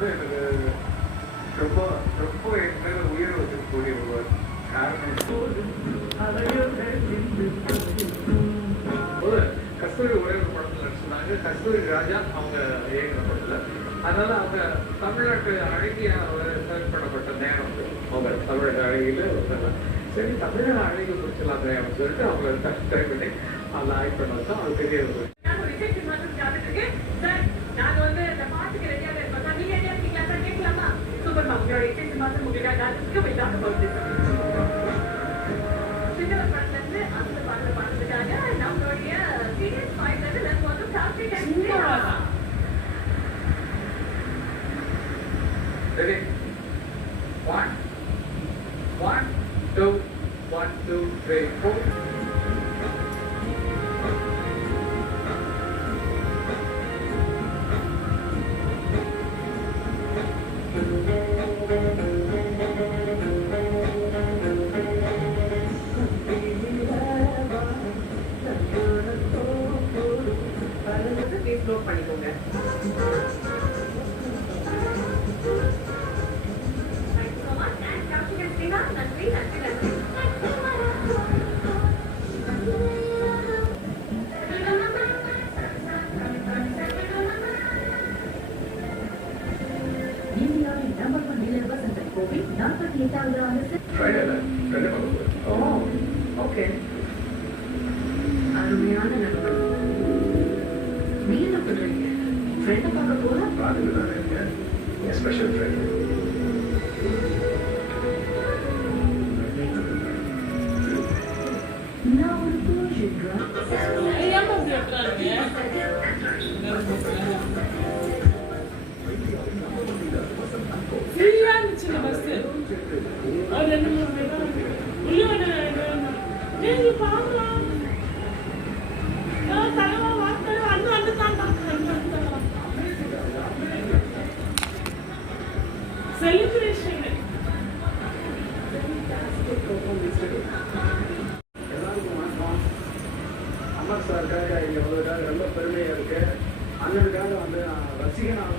வந்து எனக்கு ரொம்ப ரொம்ப என் மேல உயிர் வச்சிருக்கக்கூடிய ஒரு காரணம். கஸ்தூரி ஒரே ஒரு படத்தில் நடிச்சிருந்தாங்க. கஸ்தூரி ராஜா அவங்க இயக்குன படத்துல. அதனால அவங்க தமிழ்நாட்டு அழகிய செலக்ட் பண்ணப்பட்ட நேரம் வந்து அவங்க தமிழ்நாட்டு அழகியில வந்தாங்க. சரி தமிழ்நாடு அழகி குறிச்சலாம் அப்படின்னு சொல்லிட்டு அவங்கள ட்ரை பண்ணி அதில் ஆக்ட் பண்ணது தான் அது பெரிய ஒரு Ready? 1, 2, 1, 2, 3, 4. Please note பண்ணிக்கோங்க. அருமையான நண்பர். நீ என்ன பண்றீங்க? ஃப்ரெண்ட பார்க்க போல? பாத்துட்டு தான் இருக்கேன். என் ஸ்பெஷல் ஃப்ரெண்ட். நான் ஒரு பூஜிட்ரா. ஏமா கேட்றாங்க? ஃப்ரீயா இருந்துச்சு பஸ். ஒரு 2-3 பேர் உள்ள நீங்க பாக்கலாம். தலைவா வார்த்தை வந்து தான் செலிப்ரேஷன் எல்லாருக்கும் வணக்கம். அமர் சாருக்காக இங்கே வந்ததுக்காக ரொம்ப பெருமையாக இருக்கு. அண்ணனுக்காக வந்து நான் ரசிகனாக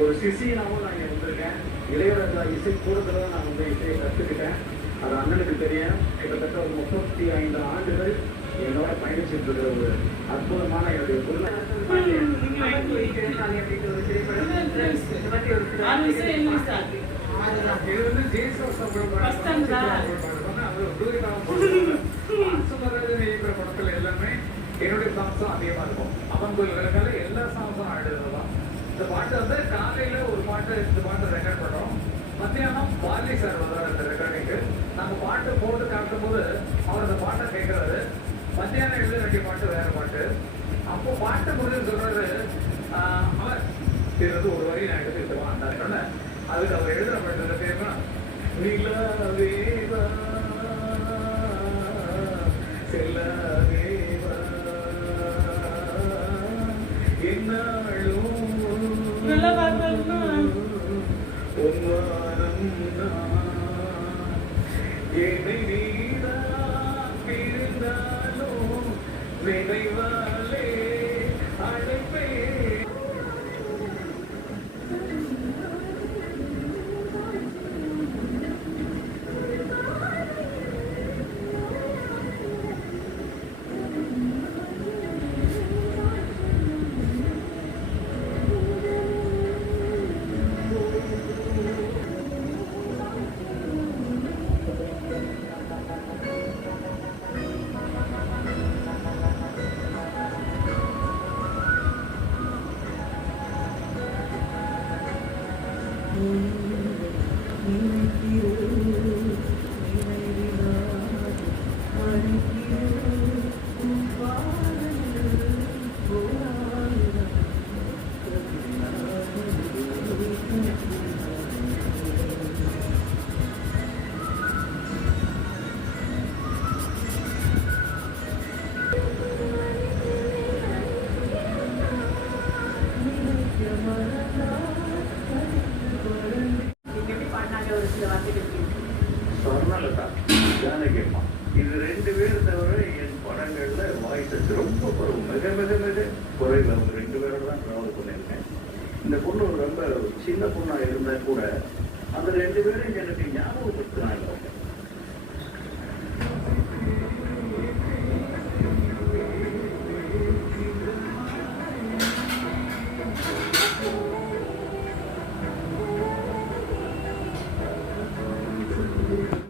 ஒரு சிசியனாகவும் நான் இங்கே வந்திருக்கேன். இளையராஜா இசை கூடத்தில் தான் நான் வந்து இசையை கற்றுக்கிட்டேன். அது அண்ணனுக்கு தெரியும். கிட்டத்தட்ட ஒரு 35 ஆண்டுகள் என்னோட பயணிச்சுட்டு இருக்கிற ஒரு அற்புதமான என்னுடைய பொருள். படத்துல எல்லாமே என்னுடைய சாங்ஸும் அதிகமா இருக்கும். அவன் கோயில்களுக்காக எல்லா சாங்ஸும் ஆடுறதுதான். இந்த பாட்டு வந்து காலையில ஒரு பாட்டு இந்த பாட்டு ரெக்கார்ட் பண்றோம். மத்தியானம் பாரதி சார் வர்றாரு இந்த ரெக்கார்டிங்கு. நாங்க பாட்டு போட்டு காட்டும் போது அவர் அந்த பாட்டை கேட்கறாரு. மத்தியானம் எழுத வேண்டிய பாட்டு வேற பாட்டு. அப்போ பாட்டு முடிஞ்சு சொல்றாரு அவர் இது வந்து ஒரு வரி நான் எடுத்துக்கிட்டு வாண்டாரு. அதுக்கு அவர் எழுதுற பாட்டு பேருனா நிலவேவா செல்லவேவா என்னாலும் என்னை நீதா பிரிந்தாலும் நினைவாலே அழைப்பே. ஜானகியம்மா இது 2 பேர் தவிர என் படங்கள்ல வாய்ஸ் ரொம்ப மிக மிக மிக குறைவு. அவங்க 2 பேரோட தான் ட்ராவல் பண்ணியிருக்கேன். இந்த பொண்ணு ரொம்ப சின்ன பொண்ணா இருந்தா கூட அந்த 2 பேரும் எனக்கு ஞாபகப்படுத்துறாங்க.